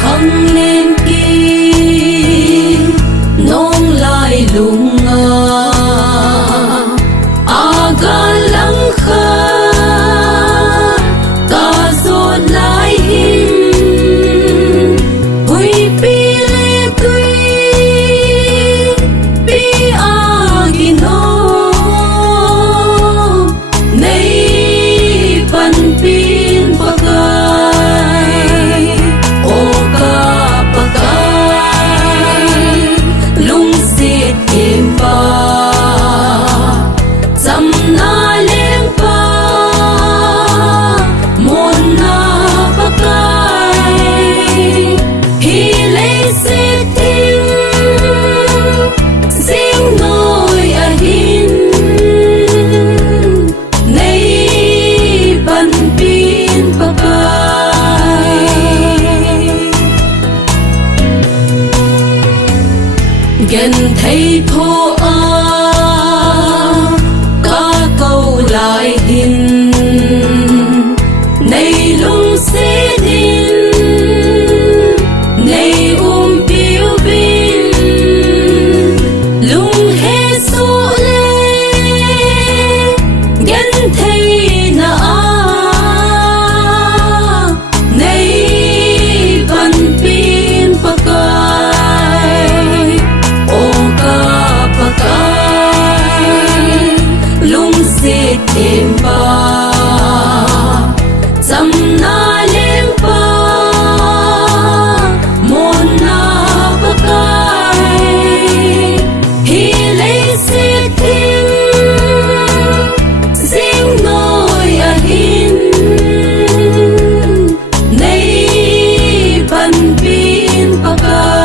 khăng lên kia nong lại lung aga lăng kha ta zot lại hin hui pi le tui pi agino nei pan pin pakai oka pakai lung sit kim pa cham na leng pa mon na pakai hi le sit tim sing noi a hin nei pan pin pakai gen thấy thô a ca câu lại hin nay lung sẽ din nay piu bin lung he su le gen thấy na a nay pan pin pakai oka pakai lung sit tim pa cham na leng pa mon na pakai hi le sit tim sing noi a hin nei pan pin pakai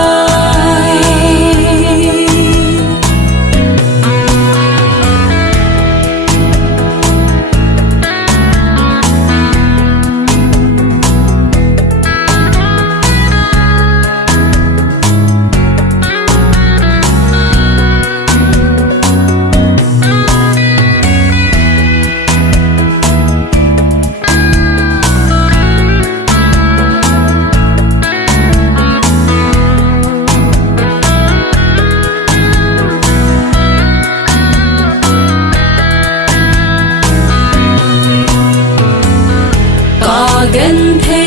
gen thế